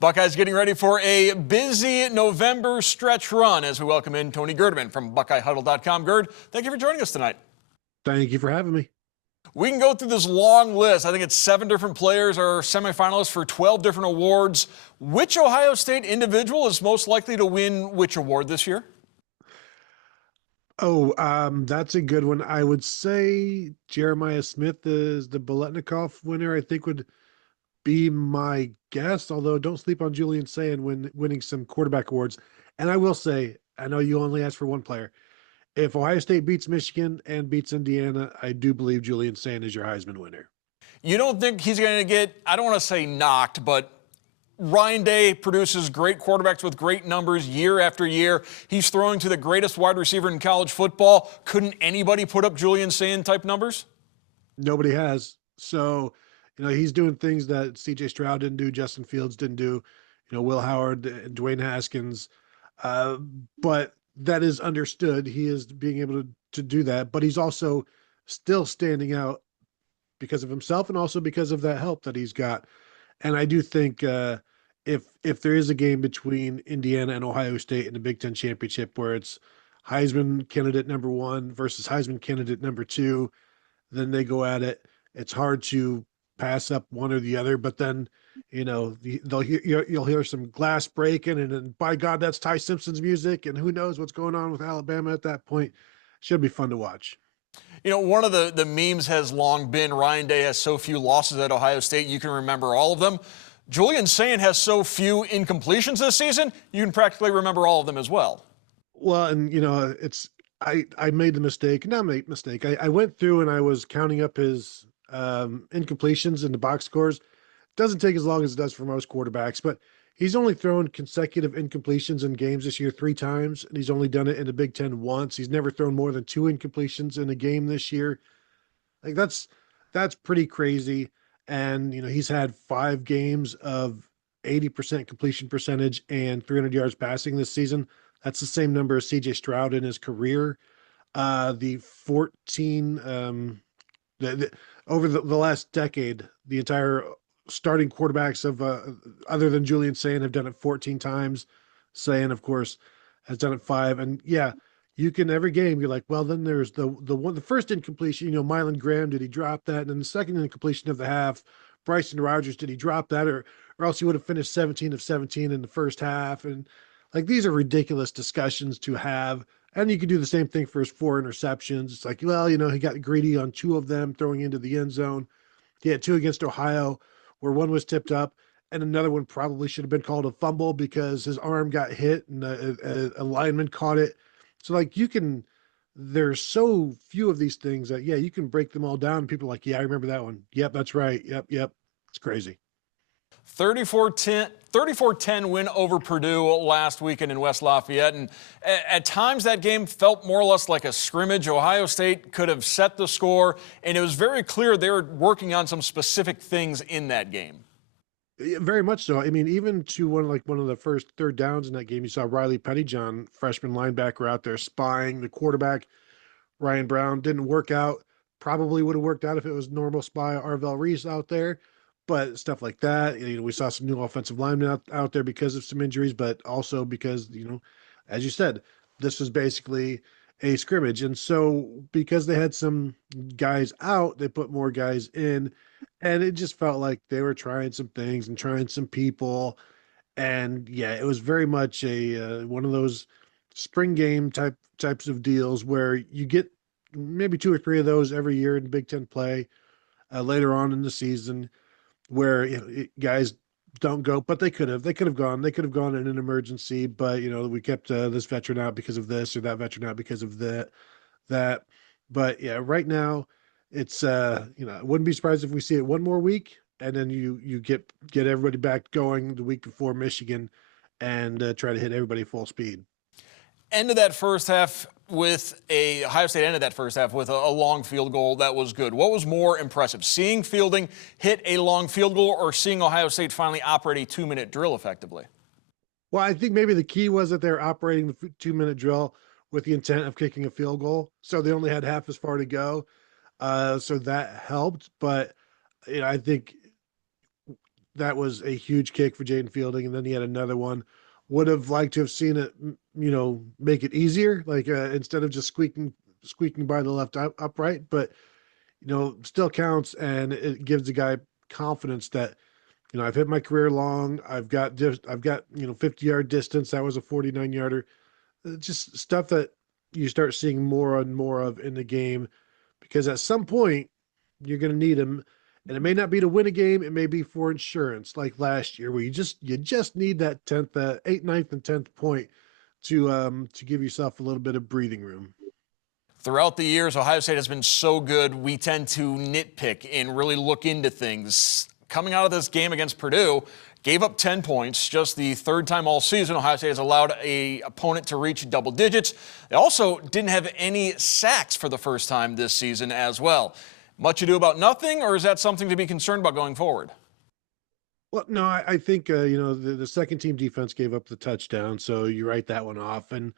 Buckeyes getting ready for a busy November stretch run as we welcome in Tony Gerdeman from BuckeyeHuddle.com. Gerd, thank you for joining us tonight. Thank you for having me. We can go through this long list. I think it's 7 different players are semifinalists for 12 different awards. Which Ohio State individual is most likely to win which award this year? That's a good one. I would say Jeremiah Smith is the Boletnikoff winner. I think would be my guess, although don't sleep on Julian Sayin winning some quarterback awards. And I will say, I know you only asked for one player. If Ohio State beats Michigan and beats Indiana, I do believe Julian Sayin is your Heisman winner. You don't think he's going to get, I don't want to say knocked, but Ryan Day produces great quarterbacks with great numbers year after year. He's throwing to the greatest wide receiver in college football. Couldn't anybody put up Julian Sayin type numbers? Nobody has. So, he's doing things that CJ Stroud didn't do, Justin Fields didn't do, Will Howard and Dwayne Haskins. But that is understood. He is being able to do that, but he's also still standing out because of himself and also because of that help that he's got. And I do think if there is a game between Indiana and Ohio State in the Big Ten championship where it's Heisman candidate number 1 versus Heisman candidate number 2, then they go at it. It's hard to pass up one or the other, but then you'll hear some glass breaking, and then by God, that's Ty Simpson's music, and who knows what's going on with Alabama at that point. Should be fun to watch. One of the memes has long been Ryan Day has so few losses at Ohio State, you can remember all of them. Julian Sayin has so few incompletions this season, you can practically remember all of them as well. Well, and I made the mistake, not made mistake. I went through and I was counting up his incompletions in the box scores. Doesn't take as long as it does for most quarterbacks, but he's only thrown consecutive incompletions in games this year 3 times, and he's only done it in the Big Ten once. He's never thrown more than 2 incompletions in a game this year. Like that's pretty crazy. And he's had 5 games of 80% completion percentage and 300 yards passing this season. That's the same number as CJ Stroud in his career. The 14 over the last decade, the entire starting quarterbacks of other than Julian Sayin have done it 14 times. Sayin, of course, has done it 5. And yeah, you can every game you're like, well, then there's the first incompletion. Mylan Graham, did he drop that? And then the second incompletion of the half, Bryson Rogers, did he drop that, or else he would have finished 17 of 17 in the first half? And like these are ridiculous discussions to have. And you can do the same thing for his 4 interceptions. It's like, well, he got greedy on 2 of them throwing into the end zone. He had 2 against Ohio, where one was tipped up, and another one probably should have been called a fumble because his arm got hit and a lineman caught it. So there's so few of these things that, yeah, you can break them all down. And people are like, yeah, I remember that one. Yep, that's right. Yep. It's crazy. 34-10 win over Purdue last weekend in West Lafayette. And at times that game felt more or less like a scrimmage. Ohio State could have set the score, and it was very clear they were working on some specific things in that game. Yeah, very much so. I mean, even to one of the first third downs in that game, you saw Riley Pettyjohn, freshman linebacker, out there spying the quarterback. Ryan Brown didn't work out. Probably would have worked out if it was normal spy Arvell Reese out there. But stuff like that, we saw some new offensive linemen out there because of some injuries, but also because, as you said, this was basically a scrimmage. And so because they had some guys out, they put more guys in, and it just felt like they were trying some things and trying some people. And yeah, it was very much a one of those spring game types of deals where you get maybe 2 or 3 of those every year in Big Ten play later on in the season, where guys don't go, but they could have gone in an emergency, but we kept this veteran out because of this, or that veteran out because of that. But yeah, right now it's I wouldn't be surprised if we see it one more week, and then you get everybody back going the week before Michigan, and try to hit everybody full speed. Ohio State ended that first half with a long field goal that was good. What was more impressive, seeing Fielding hit a long field goal or seeing Ohio State finally operate a 2-minute drill effectively? Well, I think maybe the key was that they're operating the 2-minute drill with the intent of kicking a field goal. So they only had half as far to go. So that helped. But I think that was a huge kick for Jaden Fielding, and then he had another one. Would have liked to have seen it, make it easier, like instead of just squeaking by the left upright, but still counts, and it gives the guy confidence that I've hit my career long. I've got 50-yard distance. That was a 49 yarder. Just stuff that you start seeing more and more of in the game, because at some point you're going to need him, and it may not be to win a game. It may be for insurance, like last year, where you just need that 10th, eighth, ninth, and 10th point to give yourself a little bit of breathing room. Throughout the years, Ohio State has been so good, we tend to nitpick and really look into things. Coming out of this game against Purdue, gave up 10 points, just the third time all season Ohio State has allowed an opponent to reach double digits. They also didn't have any sacks for the first time this season as well. Much ado about nothing, or is that something to be concerned about going forward? Well, no, I think the second team defense gave up the touchdown, so you write that one off. And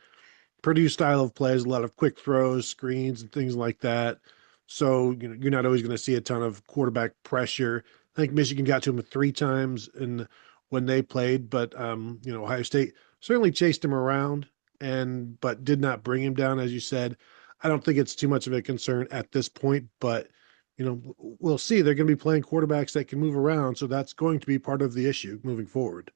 Purdue style of play is a lot of quick throws, screens, and things like that. So you're not always going to see a ton of quarterback pressure. I think Michigan got to him 3 times in when they played, but Ohio State certainly chased him around but did not bring him down, as you said. I don't think it's too much of a concern at this point, but we'll see. They're going to be playing quarterbacks that can move around, so that's going to be part of the issue moving forward.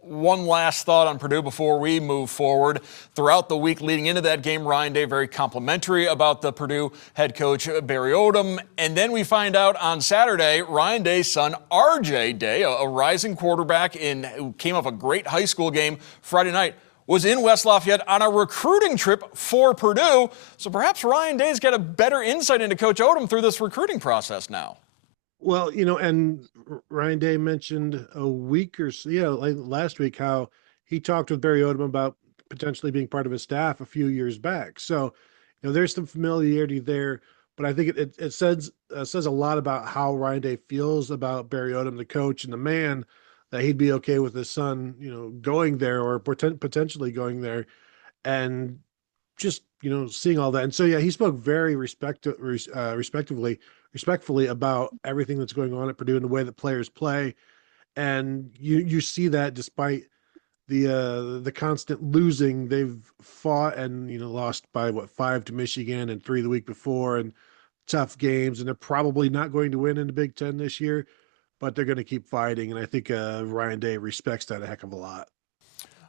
One last thought on Purdue before we move forward. Throughout the week leading into that game, Ryan Day very complimentary about the Purdue head coach Barry Odom. And then we find out on Saturday, Ryan Day's son RJ Day, a rising quarterback who came off a great high school game Friday night, was in West Lafayette on a recruiting trip for Purdue. So perhaps Ryan Day's got a better insight into Coach Odom through this recruiting process now. Well, and Ryan Day mentioned a week or so, yeah, like last week, how he talked with Barry Odom about potentially being part of his staff a few years back. So, there's some familiarity there, but I think it says a lot about how Ryan Day feels about Barry Odom, the coach and the man, that he'd be okay with his son, going there or potentially going there, and just seeing all that. And so yeah, he spoke very respectfully about everything that's going on at Purdue and the way that players play. And you see that despite the constant losing, they've fought and lost by 5 to Michigan and 3 the week before, and tough games, and they're probably not going to win in the Big Ten this year, but they're going to keep fighting. And I think Ryan Day respects that a heck of a lot.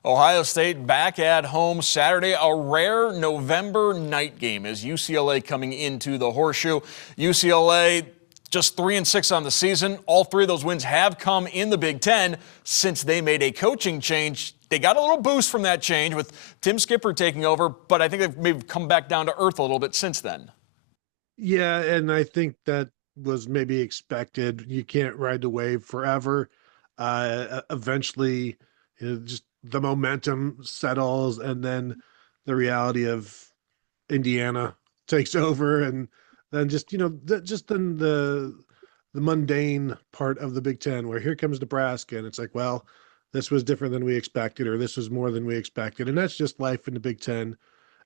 Ohio State back at home Saturday, a rare November night game as UCLA coming into the Horseshoe. UCLA just 3-6 on the season. All 3 of those wins have come in the Big Ten since they made a coaching change. They got a little boost from that change with Tim Skipper taking over, but I think they've maybe come back down to earth a little bit since then. Yeah, and I think that was maybe expected. You can't ride the wave forever. Eventually, just the momentum settles, and then the reality of Indiana takes over, and then just just then the mundane part of the Big Ten, where here comes Nebraska, and it's like, well, this was different than we expected, or this was more than we expected, and that's just life in the Big Ten,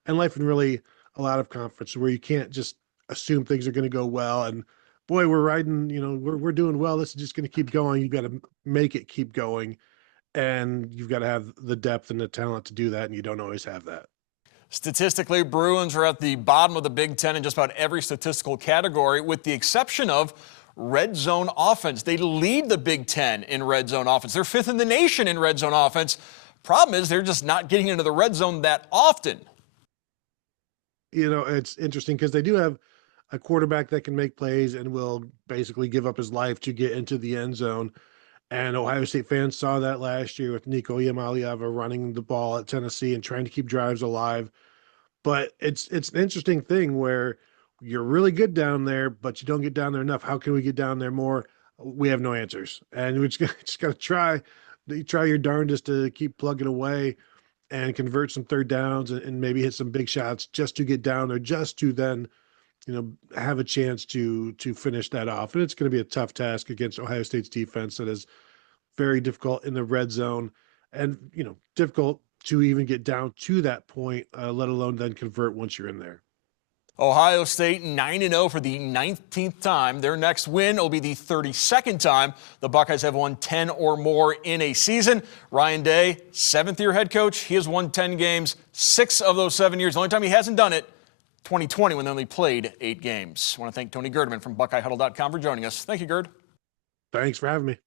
and life in really a lot of conferences, where you can't just assume things are going to go well. And boy, we're riding, we're doing well. This is just going to keep going. You've got to make it keep going, and you've got to have the depth and the talent to do that, and you don't always have that. Statistically, Bruins are at the bottom of the Big Ten in just about every statistical category, with the exception of red zone offense. They lead the Big Ten in red zone offense. They're 5th in the nation in red zone offense. Problem is, they're just not getting into the red zone that often. It's interesting because they do have a quarterback that can make plays and will basically give up his life to get into the end zone. And Ohio State fans saw that last year with Nico Iamaleava running the ball at Tennessee and trying to keep drives alive. But it's an interesting thing where you're really good down there, but you don't get down there enough. How can we get down there more? We have no answers, and we just got to try. You try your darndest to keep plugging away and convert some third downs, and maybe hit some big shots just to get down there, just to then have a chance to finish that off. And it's going to be a tough task against Ohio State's defense that is very difficult in the red zone, and difficult to even get down to that point, let alone then convert once you're in there. Ohio State 9-0 for the 19th time. Their next win will be the 32nd time the Buckeyes have won 10 or more in a season. Ryan Day, seventh-year head coach. He has won 10 games, 6 of those 7 years. The only time he hasn't done it, 2020, when they only played 8 games. I want to thank Tony Gerdeman from BuckeyeHuddle.com for joining us. Thank you, Gerd. Thanks for having me.